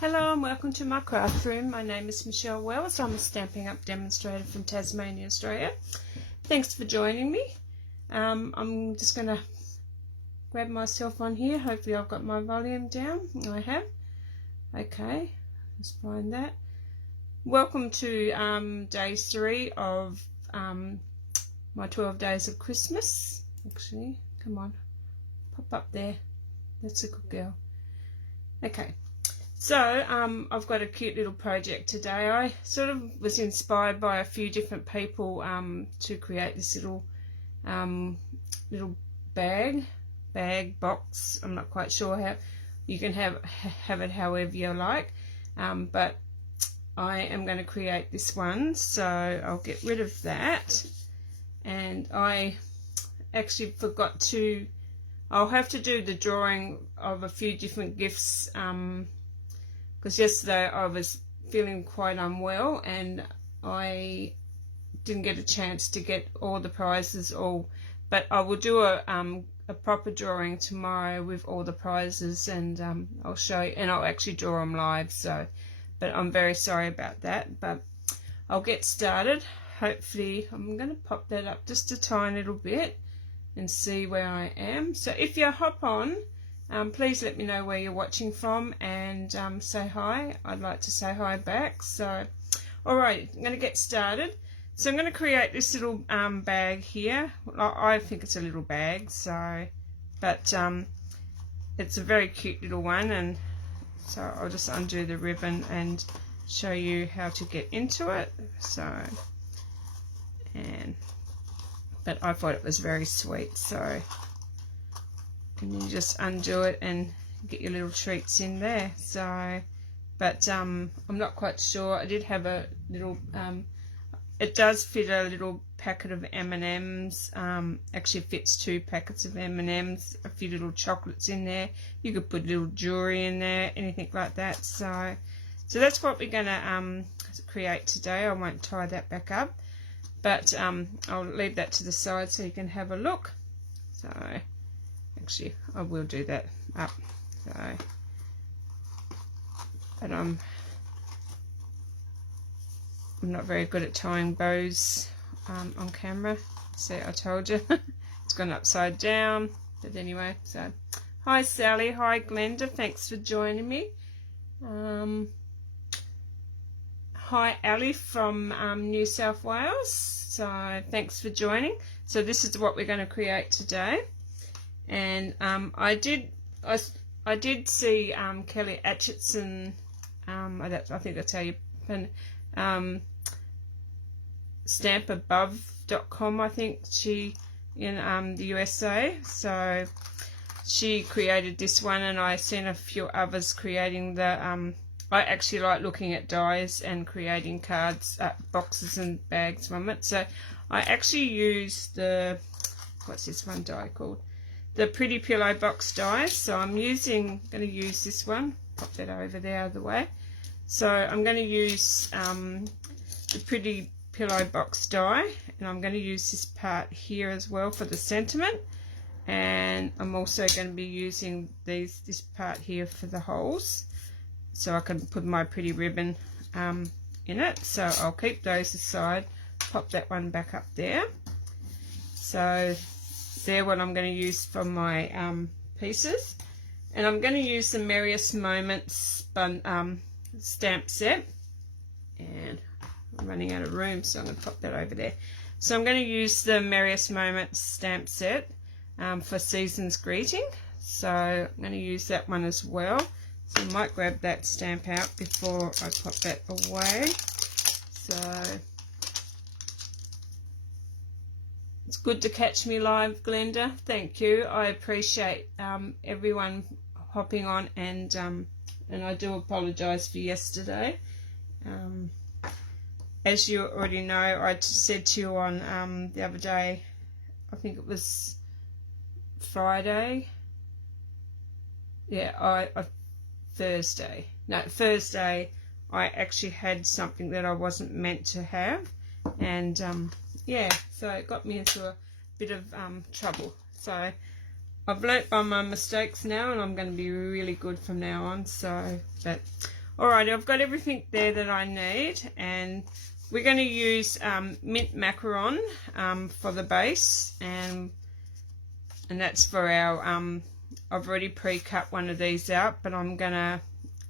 Hello and welcome to my craft room. My name is Michelle Wells. I'm a Stampin' Up demonstrator from Tasmania, Australia. Thanks for joining me. I'm just going to grab myself on here. Hopefully I've got my volume down. I have. Okay, let's find that. Welcome to day 3 of my 12 days of Christmas. Actually, come on, pop up there. That's a good girl. Okay. So, I've got a cute little project today. I sort of was inspired by a few different people to create this little bag, box. I'm not quite sure how you can have it however you like, but I am going to create this one. So I'll get rid of that, and I actually forgot to. I'll have to do the drawing of a few different gifts. Because yesterday I was feeling quite unwell and I didn't get a chance to get all the prizes but I will do a proper drawing tomorrow with all the prizes, and I'll show you, and I'll actually draw them live. So, but I'm very sorry about that, but I'll get started. Hopefully I'm going to pop that up just a tiny little bit and see where I am. So if you hop on, please let me know where you're watching from, and say hi. I'd like to say hi back. So, alright, I'm going to get started. So I'm going to create this little bag here. I think it's a little bag, so, but it's a very cute little one, and so I'll just undo the ribbon and show you how to get into it. So, but I thought it was very sweet, so. And you just undo it and get your little treats in there. So, but I'm not quite sure. I did have a little, it does fit a little packet of M&Ms. Actually fits 2 packets of M&Ms, a few little chocolates in there. You could put little jewelry in there, anything like that. So that's what we're gonna create today. I won't tie that back up, but I'll leave that to the side so you can have a look. So. Actually, I will do that up. So, but I'm not very good at tying bows on camera. See, I told you, it's gone upside down. But anyway, so hi Sally, hi Glenda, thanks for joining me. Hi Ali from New South Wales. So thanks for joining. So this is what we're going to create today. And I did see Kelly Atchison, I think that's how you stampabove.com, I think, she in the USA. So she created this one, and I seen a few others creating the I actually like looking at dies and creating cards, boxes and bags from it. So I actually use the, what's this one die called? The Pretty Pillow Box dies. So I'm going to use this one. Pop that over there out of the way. So I'm going to use the Pretty Pillow Box die, and I'm going to use this part here as well for the sentiment. And I'm also going to be using this part here for the holes, so I can put my pretty ribbon in it. So I'll keep those aside. Pop that one back up there. So they're what I'm going to use for my pieces, and I'm going to use the Merriest Moments stamp set, and I'm running out of room, so I'm going to pop that over there. So I'm going to use the Merriest Moments stamp set for Season's Greeting, so I'm going to use that one as well. So I might grab that stamp out before I pop that away. So it's good to catch me live, Glenda. Thank you. I appreciate everyone hopping on, and I do apologise for yesterday. As you already know, I said to you on the other day, I think it was Friday. Yeah, Thursday, I actually had something that I wasn't meant to have, and yeah, so it got me into a bit of trouble. So I've learnt by my mistakes now, and I'm going to be really good from now on. So, but Alrighty, I've got everything there that I need, and we're going to use mint macaron for the base, and that's for our, I've already pre-cut one of these out, but I'm going to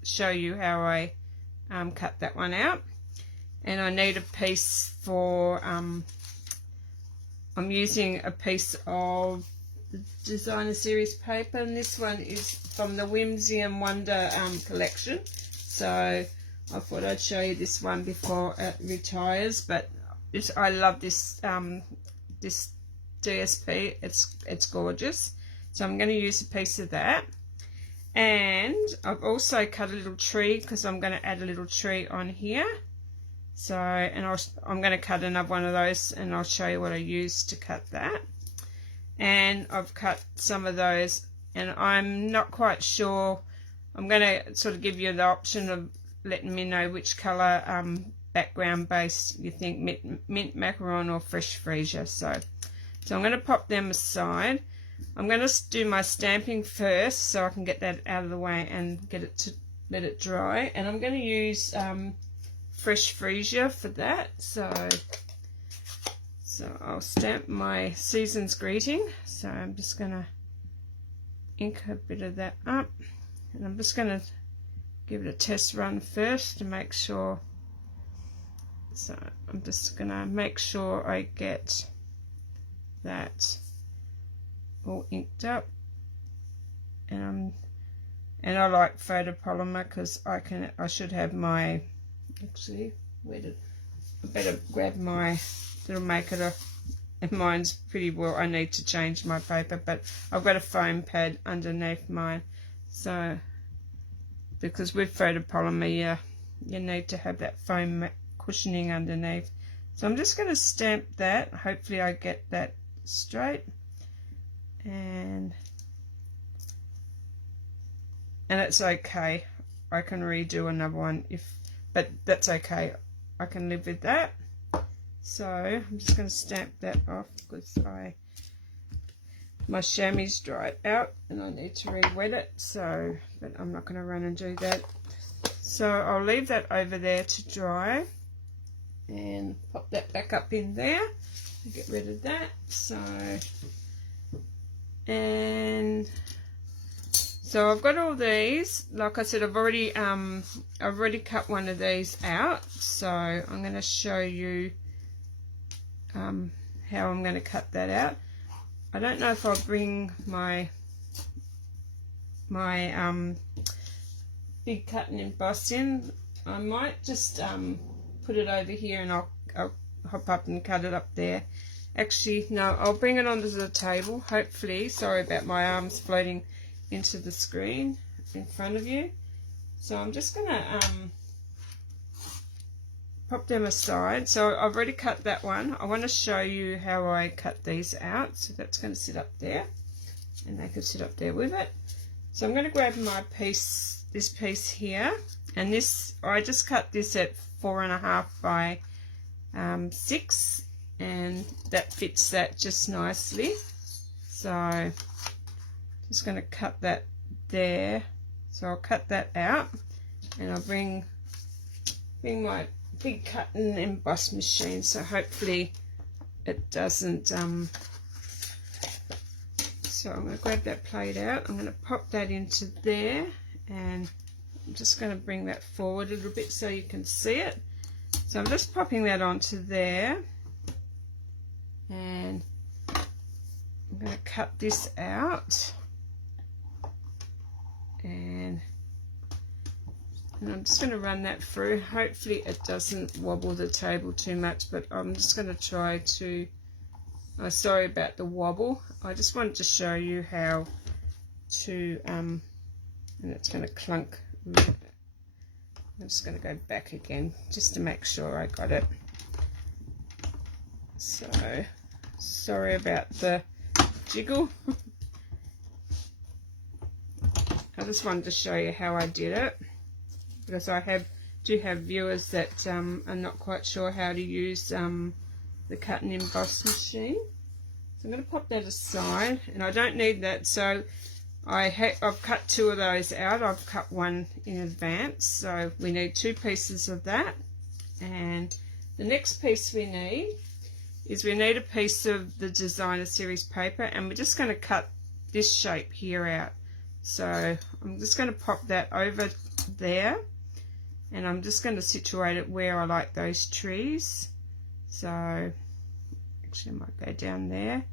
show you how I cut that one out. And I need a piece for, I'm using a piece of the Designer Series paper, and this one is from the Whimsy and Wonder collection. So I thought I'd show you this one before it retires, but I love this this DSP. It's gorgeous. So I'm going to use a piece of that, and I've also cut a little tree because I'm going to add a little tree on here. So, and I'm going to cut another one of those, and I'll show you what I used to cut that. And I've cut some of those, and I'm not quite sure. I'm going to sort of give you the option of letting me know which colour background base you think, mint macaron or fresh freesia. So I'm going to pop them aside. I'm going to do my stamping first so I can get that out of the way and get it to let it dry. And I'm going to use fresh freesia for that. So I'll stamp my Season's Greeting. So I'm just going to ink a bit of that up. And I'm just going to give it a test run first to make sure. So I'm just going to make sure I get that all inked up. And I like photopolymer because I should have my, actually, I better grab my little maker. And mine's pretty well, I need to change my paper, but I've got a foam pad underneath mine. So, because with photopolymer, you need to have that foam cushioning underneath. So I'm just going to stamp that. Hopefully I get that straight. And it's okay. I can redo another one but that's okay. I can live with that. So I'm just going to stamp that off because my chamois dried out and I need to re-wet it, so, but I'm not going to run and do that. So I'll leave that over there to dry and pop that back up in there and get rid of that. So I've got all these. Like I said, I've already cut one of these out, so I'm going to show you how I'm going to cut that out. I don't know if I'll bring my big cut and emboss in. I might just put it over here and I'll hop up and cut it up there. Actually, no, I'll bring it onto the table, hopefully. Sorry about my arms floating into the screen in front of you. So I'm just going to pop them aside. So I've already cut that one. I want to show you how I cut these out. So that's going to sit up there, and they could sit up there with it. So I'm going to grab my piece, this piece here, and this, I just cut this at 4.5 by 6, and that fits that just nicely. So just going to cut that there. So I'll cut that out, and I'll bring my big cut and emboss machine, so hopefully it doesn't so I'm going to grab that plate out. I'm going to pop that into there, and I'm just going to bring that forward a little bit so you can see it. So I'm just popping that onto there, and I'm going to cut this out, and I'm just going to run that through. Hopefully it doesn't wobble the table too much, but I'm just going to try to, sorry about the wobble. I just wanted to show you how to, and it's going to clunk. I'm just going to go back again just to make sure I got it. So, sorry about the jiggle. I just wanted to show you how I did it, because I do have viewers that are not quite sure how to use the cut and emboss machine. So I'm going to pop that aside, and I don't need that. So I've cut 2 of those out. I've cut one in advance, so we need 2 pieces of that. And the next piece we need is a piece of the Designer Series paper, and we're just going to cut this shape here out. So I'm just going to pop that over there, and I'm just going to situate it where I like those trees. So actually I might go down there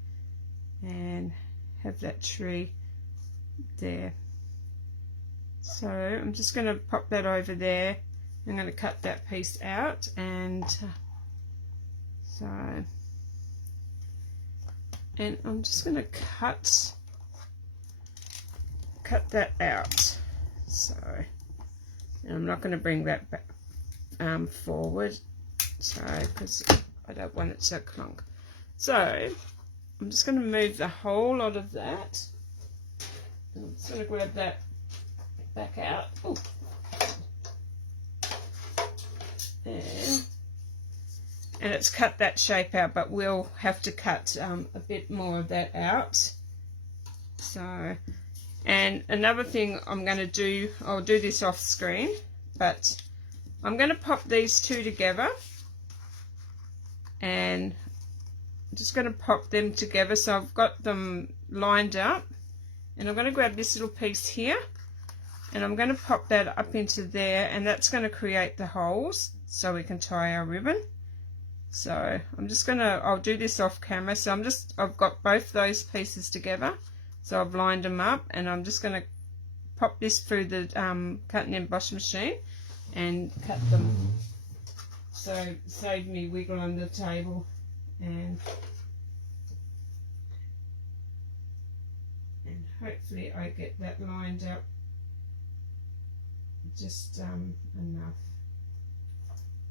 and have that tree there. So I'm just going to pop that over there. I'm going to cut that piece out, and I'm just going to cut that out. So, and I'm not going to bring that back forward, so because I don't want it to clunk. So I'm just going to move the whole lot of that. I'm just going to grab that back out. Ooh. And it's cut that shape out, but we'll have to cut a bit more of that out. So, and another thing I'm going to do, I'll do this off screen, but I'm going to pop these 2 together, and I'm just going to pop them together so I've got them lined up. And I'm going to grab this little piece here, and I'm going to pop that up into there, and that's going to create the holes so we can tie our ribbon. So I'm just going to, I'll do this off camera. So I've got both those pieces together, so I've lined them up, and I'm just going to pop this through the cut and emboss machine and cut them, so save me wiggle on the table. And hopefully I get that lined up just enough.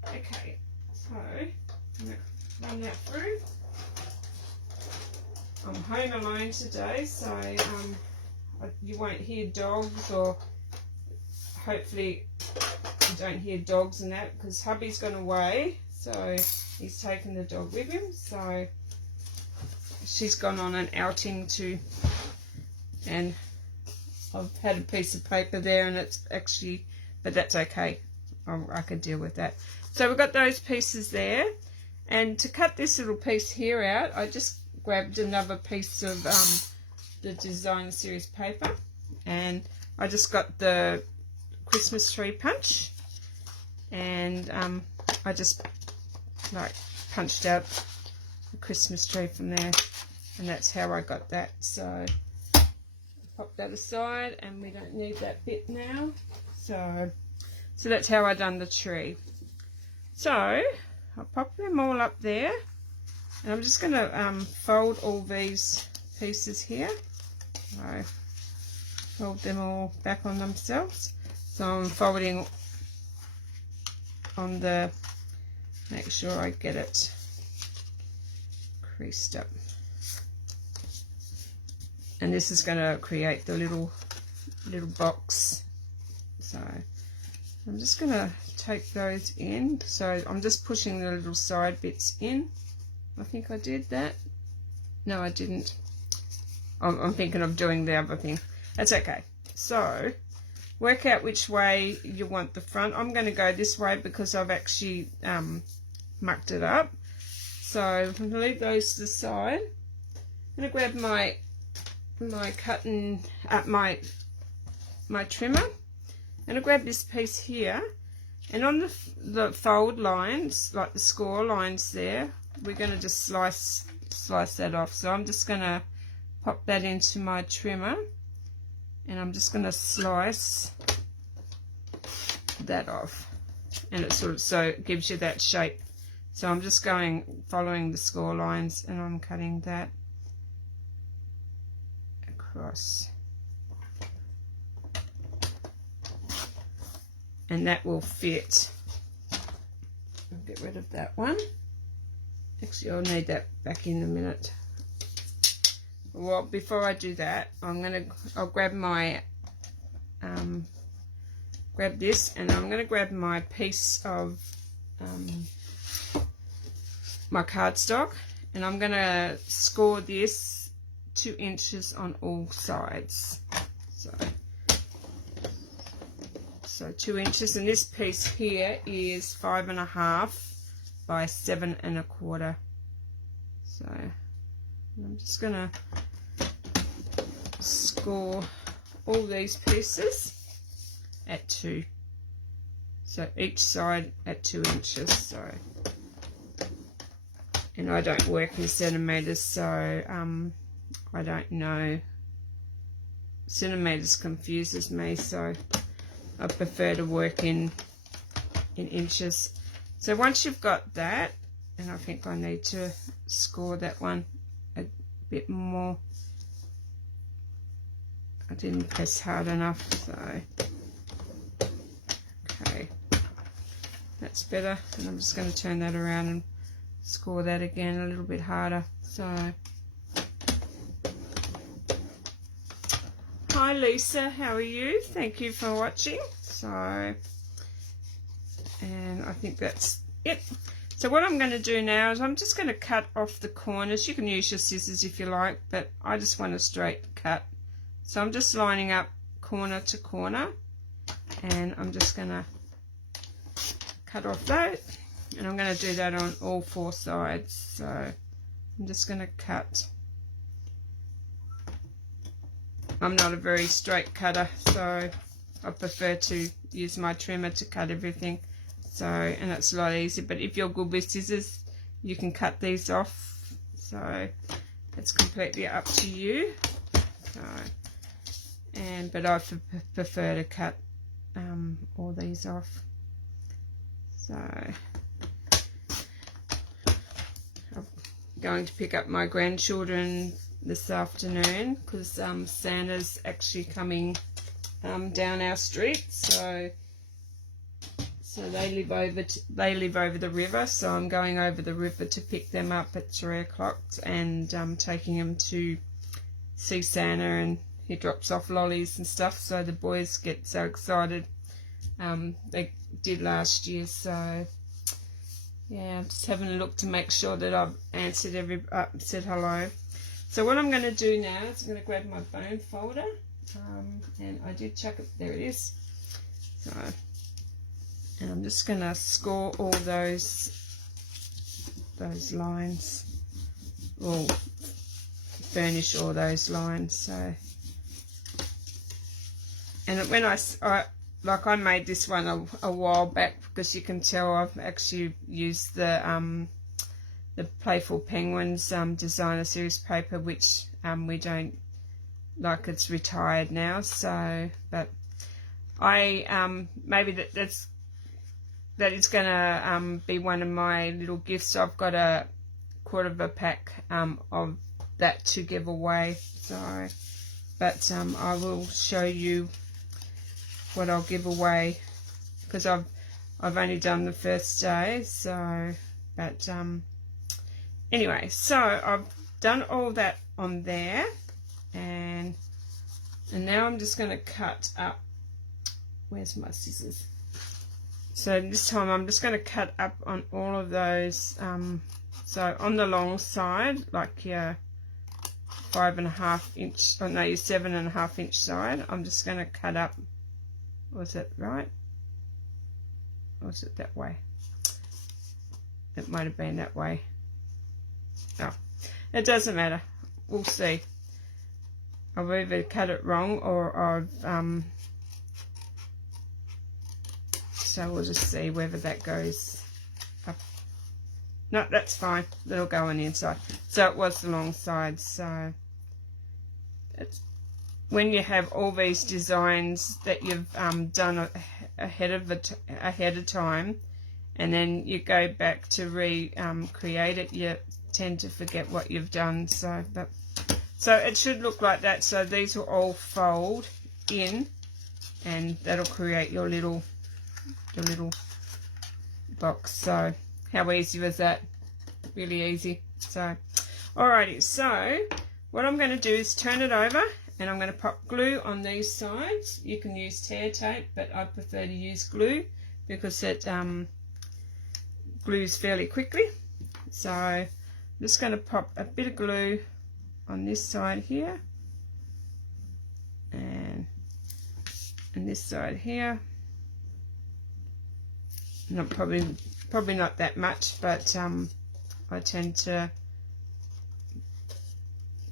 Okay, so I'm going to run that through. I'm home alone today, so you won't hear dogs, or hopefully you don't hear dogs and that, because hubby's gone away, so he's taken the dog with him. So she's gone on an outing too, and I've had a piece of paper there, and it's actually, but that's okay, I could deal with that. So we've got those pieces there, and to cut this little piece here out, I just grabbed another piece of the Designer Series paper, and I just got the Christmas tree punch, and I just like punched out the Christmas tree from there, and that's how I got that. So pop that aside, and we don't need that bit now. So that's how I done the tree. So I'll pop them all up there, and I'm just going to fold all these pieces here. So fold them all back on themselves. So I'm folding on the, make sure I get it creased up. And this is going to create the little box. So I'm just going to take those in. So I'm just pushing the little side bits in. I think I did that. No, I didn't. I'm thinking of doing the other thing. That's okay. So work out which way you want the front. I'm going to go this way because I've actually mucked it up. So I'm going to leave those to the side. I'm going to grab my cutting my trimmer, and I grab this piece here, and on the fold lines, like the score lines there, we're going to just slice that off. So I'm just going to pop that into my trimmer, and I'm just going to slice that off, and it so it gives you that shape. So I'm just following the score lines, and I'm cutting that across, and that will fit. I'll get rid of that one. Actually, I'll need that back in a minute. Well, before I do that, I'll grab my grab this, and I'm going to grab my piece of my cardstock, and I'm going to score this 2 inches on all sides. So 2 inches, and this piece here is 5.5 by 7.25. So I'm just gonna score all these pieces at 2. So each side at 2 inches. So, and I don't work in centimeters, so I don't know. Centimeters confuses me, so I prefer to work in inches. So once you've got that, and I think I need to score that one a bit more. I didn't press hard enough, so okay, that's better. And I'm just going to turn that around and score that again a little bit harder. So hi Lisa, how are you? Thank you for watching. So, and I think that's it. So what I'm going to do now is I'm just going to cut off the corners. You can use your scissors if you like, but I just want a straight cut. So I'm just lining up corner to corner, and I'm just going to cut off that, and I'm going to do that on all 4 sides. So I'm just going to cut. I'm not a very straight cutter, so I prefer to use my trimmer to cut everything. So, and it's a lot easier, but if you're good with scissors, you can cut these off. So it's completely up to you. So, but I prefer to cut all these off. So I'm going to pick up my grandchildren this afternoon because Santa's actually coming down our street. So they live over the river. So I'm going over the river to pick them up at 3 o'clock and taking them to see Santa, and he drops off lollies and stuff, so the boys get so excited. They did last year, so yeah, I'm just having a look to make sure that I've answered said hello. So what I'm going to do now is I'm going to grab my bone folder, and I did chuck it, there it is. So, and I'm just going to score all those lines, or furnish all those lines. So, and when I made this one a while back, because you can tell I've actually used the Playful Penguins designer series paper, which we don't like, it's retired now. So, but I maybe that is gonna be one of my little gifts. I've got a quarter of a pack of that to give away. So, but I will show you what I'll give away, because I've only done the first day. So, but anyway, so I've done all that on there, and now I'm just going to cut up. Where's my scissors? So this time I'm just going to cut up on all of those. So on the long side, like your 5.5 inch, oh no, your 7.5 inch side, I'm just going to cut up. Was it right? Or was it that way? It might have been that way. Oh, it doesn't matter. We'll see. I've either cut it wrong or I've so we'll just see whether that goes up. No, that's fine. That'll go on the inside. So it was the long side. So it's when you have all these designs that you've done ahead of time, and then you go back to create it, you tend to forget what you've done. So it should look like that. So these will all fold in, and that'll create your little box. So how easy was that? Really easy. So alrighty, so what I'm going to do is turn it over, and I'm going to pop glue on these sides. You can use tear tape, but I prefer to use glue because it glues fairly quickly. So I'm just going to pop a bit of glue on this side here, and this side here, not probably not that much, but I tend to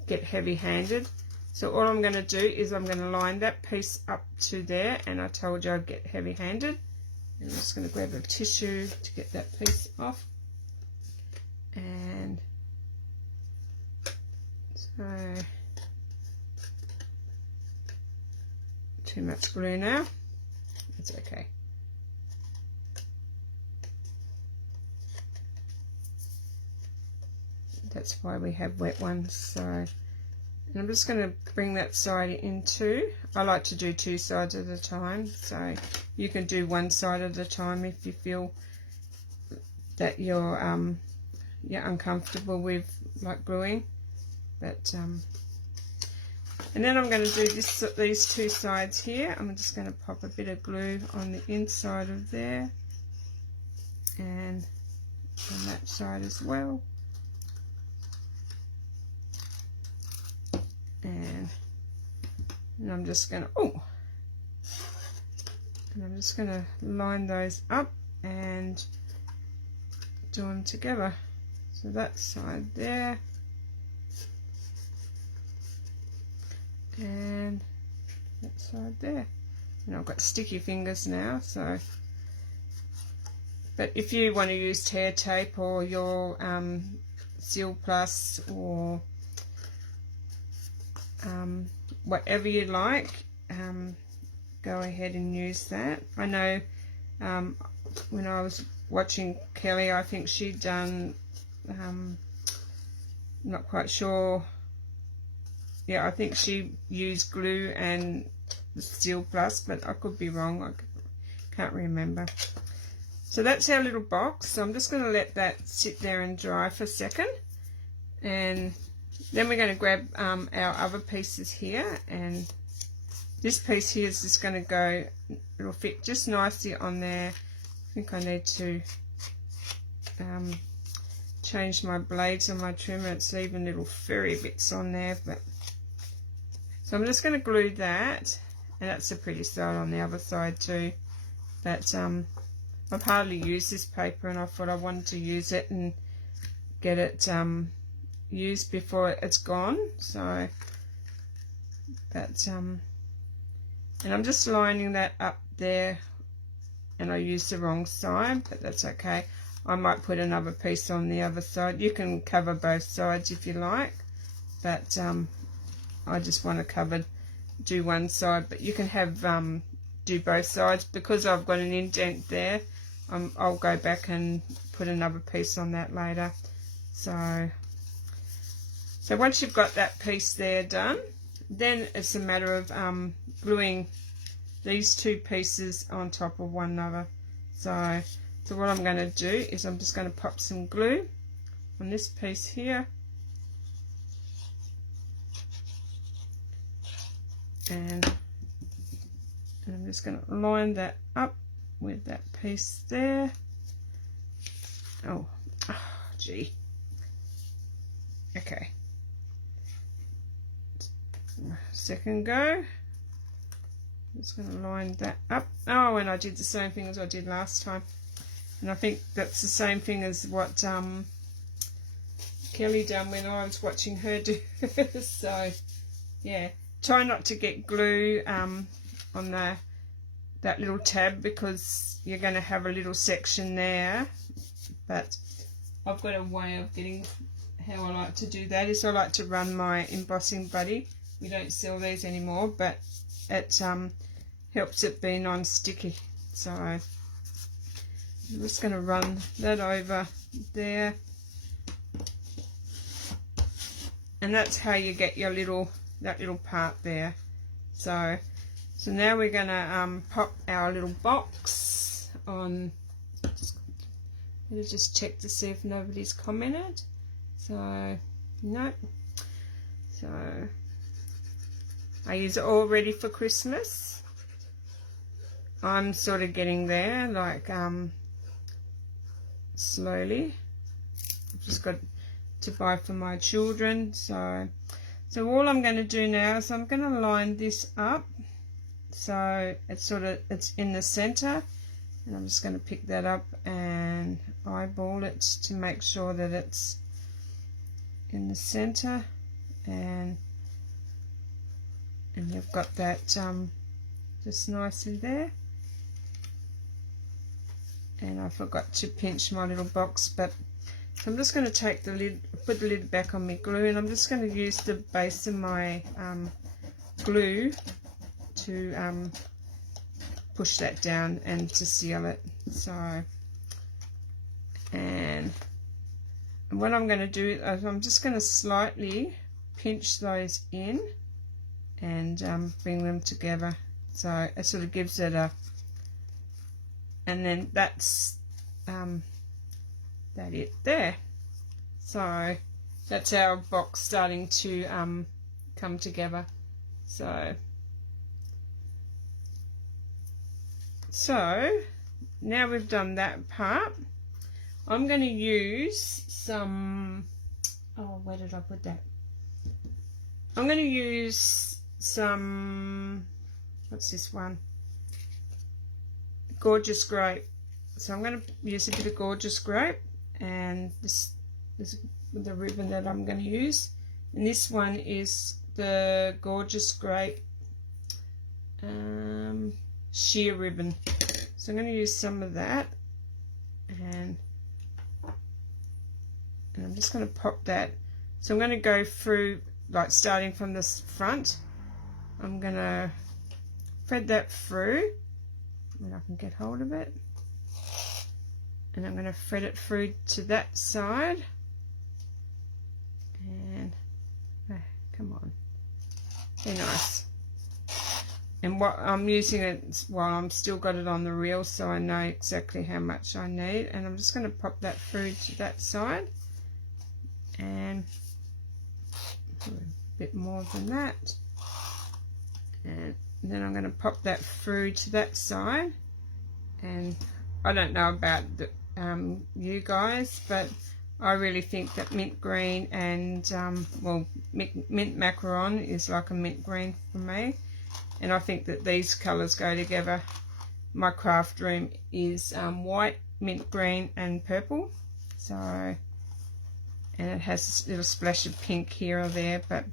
get heavy-handed. So all I'm going to do is I'm going to line that piece up to there, and I told you I'd get heavy-handed. And I'm just going to grab a tissue to get that piece off. And so, too much glue now. It's okay. That's why we have wet ones. So, and I'm just going to bring that side in too. I like to do two sides at a time, so you can do one side at a time if you feel that you're uncomfortable with like gluing. But and then I'm going to do these two sides here. I'm just going to pop a bit of glue on the inside of there and on that side as well. And I'm just going to, I'm just going to line those up and do them together. So that side there, and that side there. And I've got sticky fingers now, so. But if you want to use tear tape or your Seal Plus or whatever you like, go ahead and use that. I know when I was watching Kelly, I think she'd done, not quite sure, yeah, I think she used glue and Steel Plus, but I could be wrong, I can't remember. So that's our little box. So I'm just going to let that sit there and dry for a second, and then we're going to grab our other pieces here, and this piece here is just going to go, it'll fit just nicely on there. I think I need to change my blades on my trimmer. It's even little furry bits on there, but so I'm just going to glue that, and that's a pretty side on the other side too. But I've hardly used this paper, and I thought I wanted to use it and get it used before it's gone. So but and I'm just lining that up there, and I used the wrong side, but that's okay. I might put another piece on the other side. You can cover both sides if you like, but I just want to do one side, but you can have do both sides. Because I've got an indent there, I'll go back and put another piece on that later. So once you've got that piece there done, then it's a matter of gluing these two pieces on top of one another. So what I'm going to do is I'm just going to pop some glue on this piece here, and I'm just going to line that up with that piece there. Oh gee. Okay. Second go. I'm just going to line that up. Oh, and I did the same thing as I did last time. And I think that's the same thing as what Kelly done when I was watching her do. So, yeah. Try not to get glue on that little tab, because you're going to have a little section there. But I've got a way of getting, how I like to do that is I like to run my embossing buddy. We don't sell these anymore, but it helps it be non-sticky. So I'm just going to run that over there, and that's how you get your that little part there. So now we're going to pop our little box on. Let's just check to see if nobody's commented. So no. So I use it all ready for Christmas. I'm sort of getting there, like slowly. I've just got to buy for my children. So all I'm going to do now is I'm going to line this up so it's in the center, And I'm just going to pick that up and eyeball it to make sure that it's in the center, and you've got that just nicely there. And I forgot to pinch my little box, but so I'm just going to take the lid, put the lid back on my glue, and I'm just going to use the base of my glue to push that down and to seal it. So, and what I'm going to do is I'm just going to slightly pinch those in and bring them together, so it sort of gives it a, and then that's that it there. So that's our box starting to come together. So now we've done that part, I'm going to use some, oh, where did I put that? I'm going to use some, what's this one? Gorgeous Grape. So I'm going to use a bit of Gorgeous Grape, and this is the ribbon that I'm going to use. And this one is the Gorgeous Grape sheer ribbon. So I'm going to use some of that, and I'm just going to pop that. So I'm going to go through, like starting from this front, I'm going to thread that through when I can get hold of it, and I'm going to thread it through to that side, and come on, very nice. And what I'm using it while I'm still got it on the reel, so I know exactly how much I need. And I'm just going to pop that through to that side, and a bit more than that, and then I'm going to pop that through to that side. And I don't know about the, you guys, but I really think that mint green and well, mint macaron is like a mint green for me. And I think that these colours go together. My craft room is white, mint green and purple. So, and it has a little splash of pink here or there, but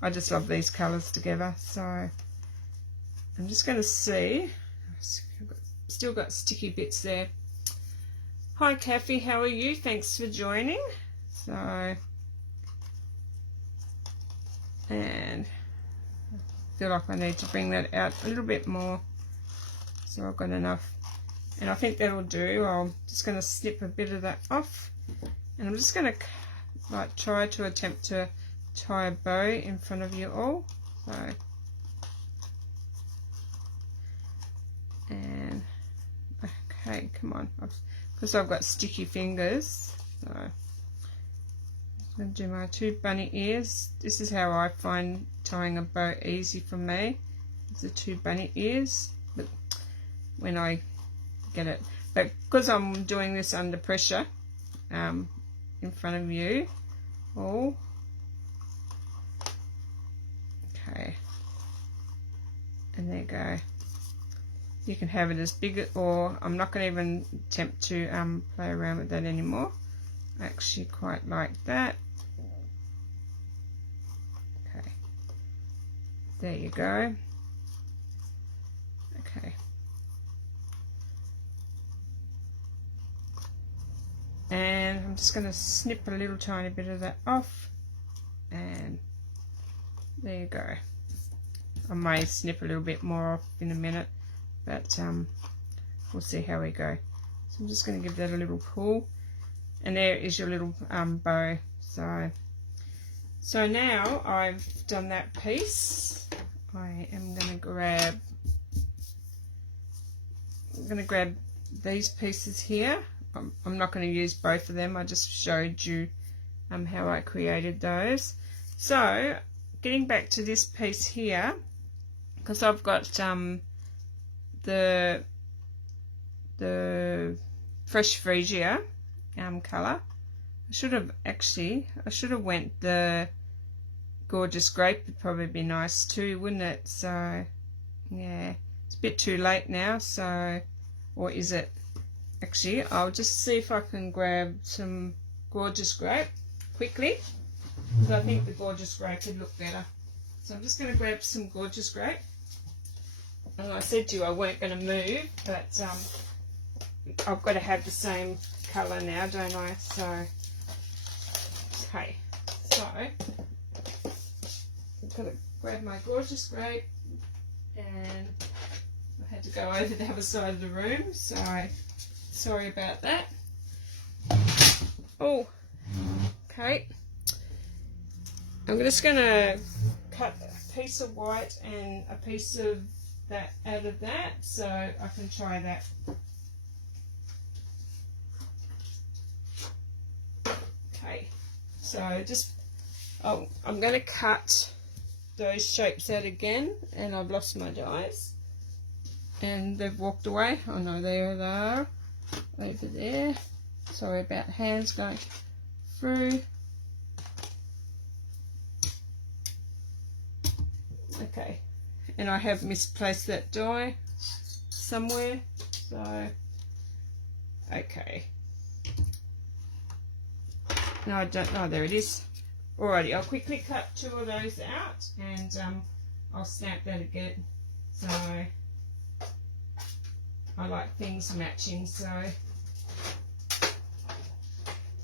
I just love these colours together. So I'm just going to see. Still got sticky bits there. Hi Kathy, how are you? Thanks for joining. So, and feel like I need to bring that out a little bit more, so I've got enough, and I think that'll do. I'm just going to snip a bit of that off, and I'm just going to like try to attempt to tie a bow in front of you all. So, and okay, come on, because I've got sticky fingers, so I'm going to do my 2 bunny ears. This is how I find tying a bow easy for me. It's the 2 bunny ears, but when I get it, but because I'm doing this under pressure, in front of you all. Okay, and there you go. You can have it as big, or I'm not going to even attempt to play around with that anymore. I actually quite like that. Okay, there you go. Okay, and I'm just going to snip a little tiny bit of that off, and there you go. I may snip a little bit more off in a minute, but we'll see how we go. So I'm just going to give that a little pull, and there is your little bow. So now I've done that piece, I am going to grab these pieces here. I'm not going to use both of them, I just showed you how I created those. So getting back to this piece here, because I've got the Fresh Freesia colour. I should have went the Gorgeous Grape, would probably be nice too, wouldn't it? So yeah, it's a bit too late now, so or is it? Actually, I'll just see if I can grab some Gorgeous Grape quickly, because I think the Gorgeous Grape would look better. So I'm just going to grab some Gorgeous Grape. And I said to you I weren't going to move, but I've got to have the same colour now, don't I? So, okay. So, I've got to grab my Gorgeous Grape, and I had to go over the other side of the room, so sorry about that. Oh, okay. I'm just going to cut a piece of white and a piece of that out of that, so I can try that. Okay, so just, I'm going to cut those shapes out again, and I've lost my dies, and they've walked away. Oh no, there they are, over there. Sorry about hands going through. Okay, and I have misplaced that die somewhere, so okay. No, I don't know. There it is. Alrighty, I'll quickly cut 2 of those out, and I'll stamp that again. So I like things matching, so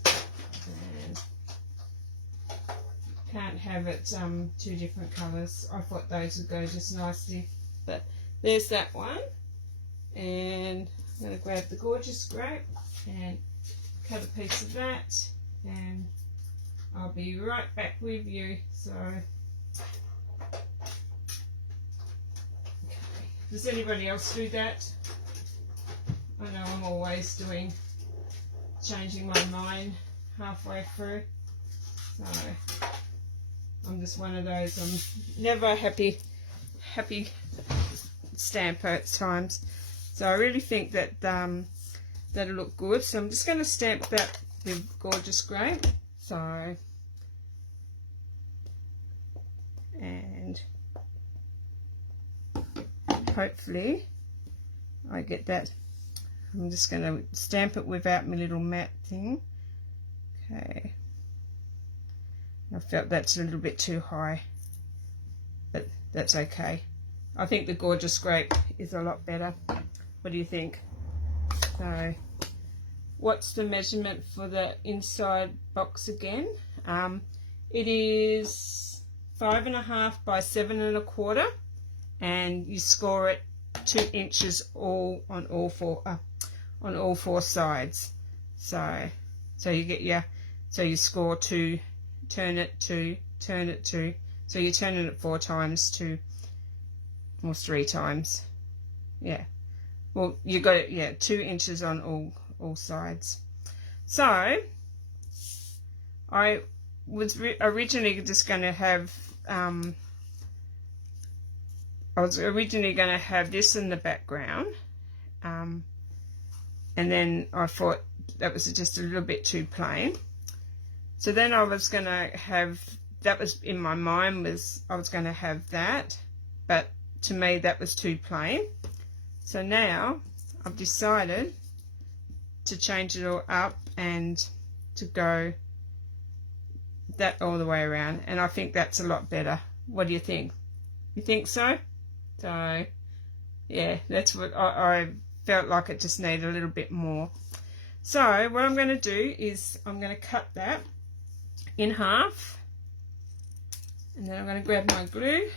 and can't have it 2 different colours. I thought those would go just nicely, but there's that one, and I'm going to grab the Gorgeous Grape and cut a piece of that, and I'll be right back with you. So, okay. Does anybody else do that? I know I'm always changing my mind halfway through. So, I'm just one of those. I'm never a happy stamper at times. So I really think that that'll look good. So I'm just going to stamp that with Gorgeous Grape. So, and hopefully I get that. I'm just going to stamp it without my little mat thing. Okay. I felt that's a little bit too high, but that's okay. I think the Gorgeous Grape is a lot better. What do you think? So, what's the measurement for the inside box again? It is 5.5 by 7 1/4, and you score it 2 inches on all four sides. So you get you score 2. Turn it 2, turn it 2. So you're turning it 4 times or 3 times. Yeah. Well, you got it. Yeah, 2 inches on all sides. So I was originally just going to have. I was originally going to have this in the background, and then I thought that was just a little bit too plain. So then I was going to have, that was in my mind, I was going to have that, but to me that was too plain. So now I've decided to change it all up and to go that all the way around, and I think that's a lot better. What do you think? You think so? So yeah, that's what I felt like. It just needed a little bit more. So what I'm going to do is I'm going to cut that in half, and then I'm going to grab my glue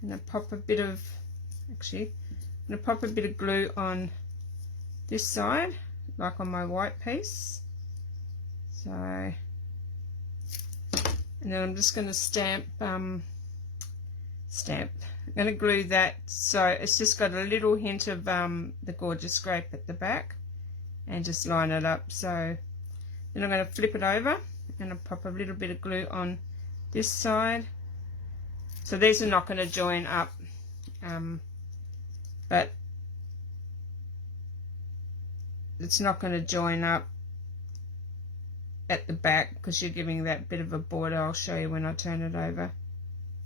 and I pop a bit of, actually I'm going to pop a bit of glue on this side, like on my white piece. So, and then I'm just going to stamp. I'm going to glue that so it's just got a little hint of the Gorgeous Grape at the back, and just line it up. So then I'm going to flip it over and I'll pop a little bit of glue on this side. So these are not going to join up, but it's not going to join up at the back because you're giving that bit of a border. I'll show you when I turn it over.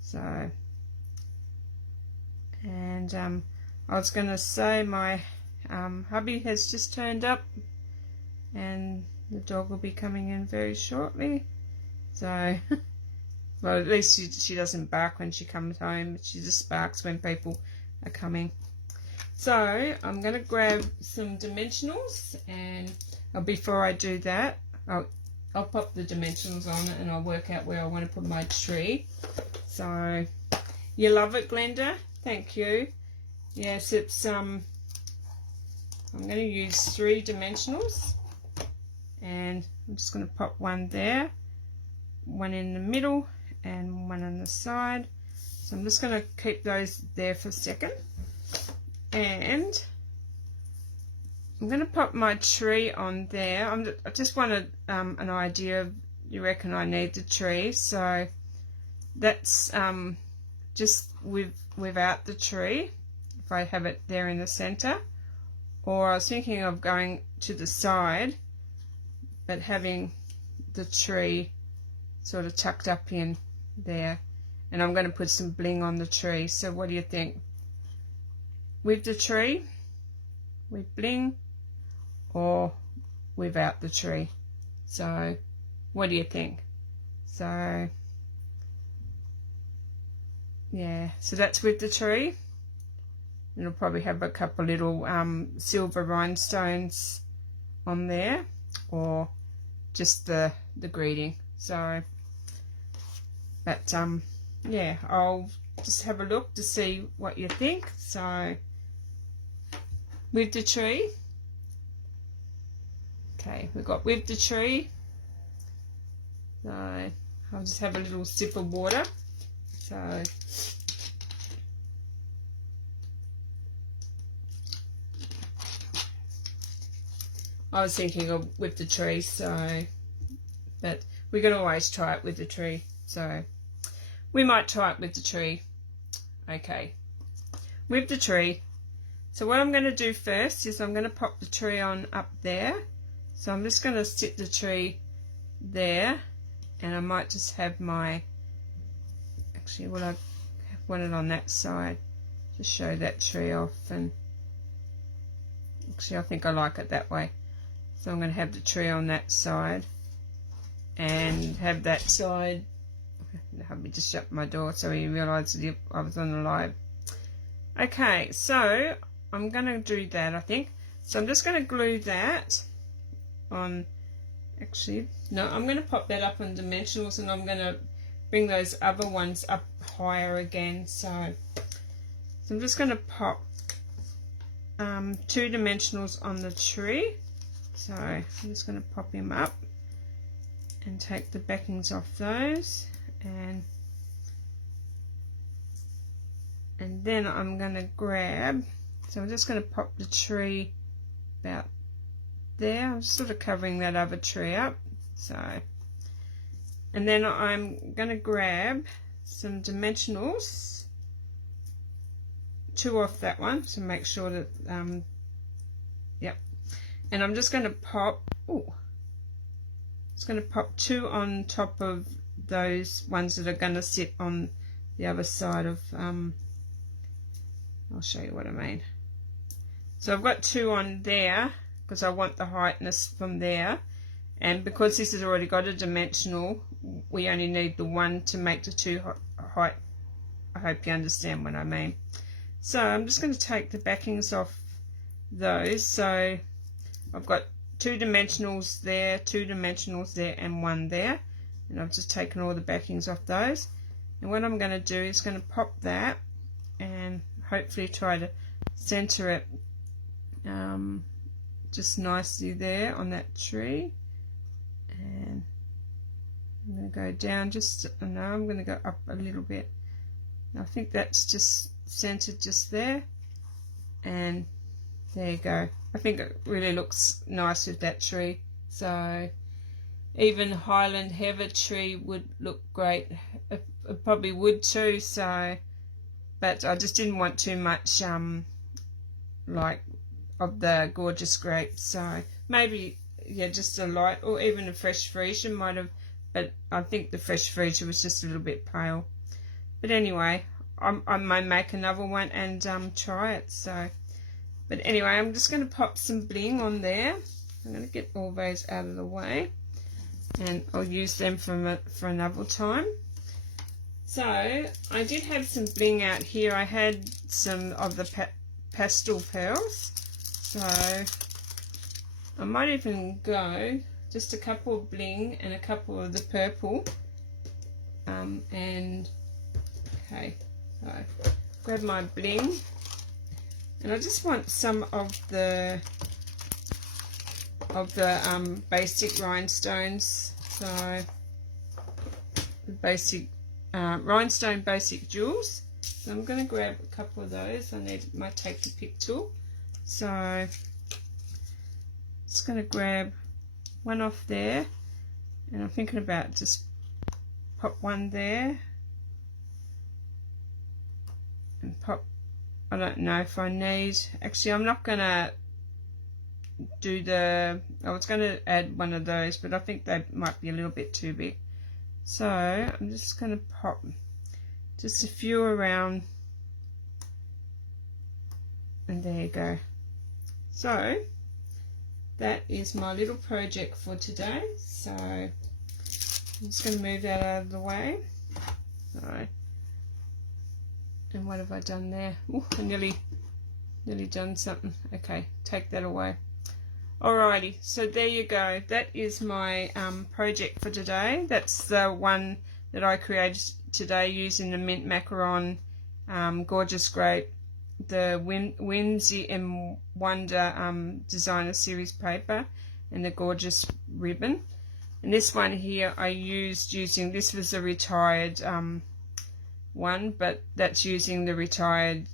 So, and I was going to say my Hubby has just turned up and the dog will be coming in very shortly. So, well, at least she doesn't bark when she comes home. She just barks when people are coming. So, I'm going to grab some dimensionals, and before I do that, I'll pop the dimensionals on it and I'll work out where I want to put my tree. So, you love it, Glenda? Thank you. Yes, it's, I'm going to use 3 dimensionals, and I'm just going to pop one there, one in the middle, and one on the side. So I'm just going to keep those there for a second. And I'm going to pop my tree on there. I just wanted an idea of, you reckon I need the tree, so that's just without the tree, if I have it there in the center. Or I was thinking of going to the side but having the tree sort of tucked up in there, and I'm going to put some bling on the tree. So what do you think? With the tree, with bling, or without the tree? So what do you think? So yeah, so that's with the tree. It'll probably have a couple little silver rhinestones on there, or just the greeting. So, but yeah, I'll just have a look to see what you think. So, with the tree, okay, we've got with the tree. So I'll just have a little sip of water. So. I was thinking of with the tree, so, but we can always try it with the tree, so we might try it with the tree. Okay, with the tree. So what I'm going to do first is I'm going to pop the tree on up there. So I'm just going to sit the tree there, and I might just have my, actually, well, I want it on that side to show that tree off, and actually I think I like it that way. So I'm going to have the tree on that side, and have that side. Let me just shut my door so he realised that I was on the live. Okay, so I'm going to do that, I think. So I'm just going to glue that on. Actually, no, I'm going to pop that up on dimensionals, and I'm going to bring those other ones up higher again. So I'm just going to pop 2 dimensionals on the tree. So I'm just going to pop him up and take the backings off those, and then I'm going to grab, so I'm just going to pop the tree about there. I'm sort of covering that other tree up. So, and then I'm going to grab some dimensionals, 2 off that one, so make sure that yep. And I'm just going to pop, it's going to pop 2 on top of those ones that are going to sit on the other side of, I'll show you what I mean. So I've got 2 on there because I want the heightness from there, and because this has already got a dimensional, we only need the 1 to make the 2 height. I hope you understand what I mean. So I'm just going to take the backings off those. So I've got 2 dimensionals there, 2 dimensionals there, and 1 there, and I've just taken all the backings off those. And what I'm going to do is going to pop that and hopefully try to center it just nicely there on that tree. And I'm going to go down just, no, I'm going to go up a little bit. I think that's just centered just there, and there you go. I think it really looks nice with that tree. So even Highland Heather tree would look great. It probably would too. So, but I just didn't want too much like of the gorgeous grapes. So maybe, yeah, just a light, or even a fresh freesia might have. But I think the fresh freesia was just a little bit pale. But anyway, I might make another one and try it. So But anyway, I'm just going to pop some bling on there. I'm going to get all those out of the way, and I'll use them for another time. So I did have some bling out here. I had some of the pastel pearls, so I might even go just a couple of bling and a couple of the purple. And okay, so grab my bling, and I just want some of the basic rhinestones. So the basic rhinestone basic jewels. So I'm going to grab a couple of those. I need my take the pick tool. So just going to grab one off there, and I'm thinking about just pop one there and pop. I don't know if I need, actually I'm not going to do the, I was going to add one of those, but I think they might be a little bit too big. So I'm just going to pop just a few around, and there you go. So that is my little project for today. So I'm just going to move that out of the way. So, and what have I done there? Ooh, I nearly done something. Okay, take that away. Alrighty, so there you go. That is my project for today. That's the one that I created today using the Mint Macaron Gorgeous Grape, the Whimsy and Wonder Designer Series paper, and the Gorgeous ribbon. And this one here I used using, this was a retired one, but that's using the retired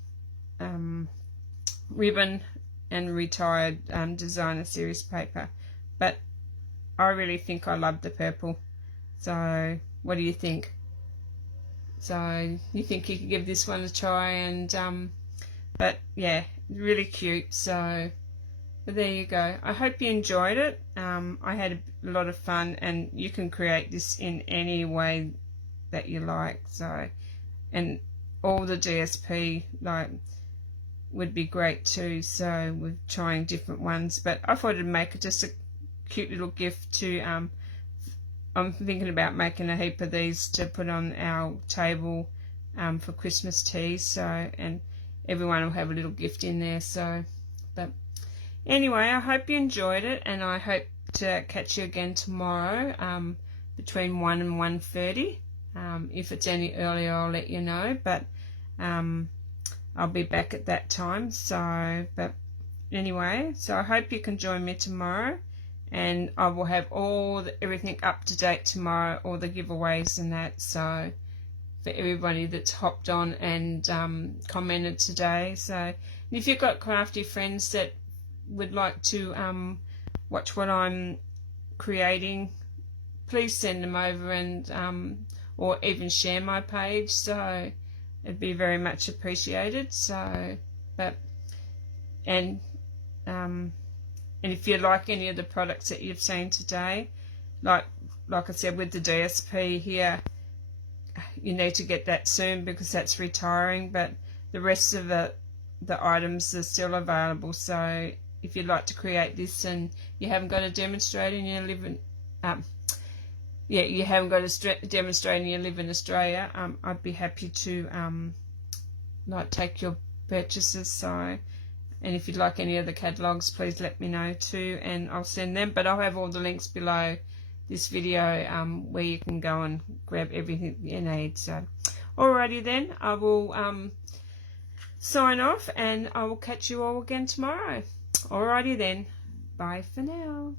ribbon and retired Designer Series paper. But I really think I love the purple. So what do you think? So you think you could give this one a try? And but yeah, really cute. So but there you go. I hope you enjoyed it. I had a lot of fun, and you can create this in any way that you like. So, and all the DSP like would be great too. So we're trying different ones, but I thought it'd make it just a cute little gift to I'm thinking about making a heap of these to put on our table for Christmas tea. So, and everyone will have a little gift in there. So, but anyway, I hope you enjoyed it, and I hope to catch you again tomorrow between 1 and 1:30. If it's any earlier, I'll let you know, but I'll be back at that time. So, but anyway, so I hope you can join me tomorrow, and I will have everything up to date tomorrow, all the giveaways and that. So for everybody that's hopped on and commented today. So, and if you've got crafty friends that would like to watch what I'm creating, please send them over, and or even share my page. So it'd be very much appreciated. So, but and if you like any of the products that you've seen today, like I said with the DSP here, you need to get that soon because that's retiring. But the rest of the items are still available. So if you'd like to create this and you haven't got a demonstrator and you live in you haven't got a demonstrator and you live in Australia, I'd be happy to like take your purchases. So, and if you'd like any of the catalogs, please let me know too, and I'll send them. But I'll have all the links below this video where you can go and grab everything you need. So alrighty then, I will sign off, and I will catch you all again tomorrow. Alrighty then, bye for now.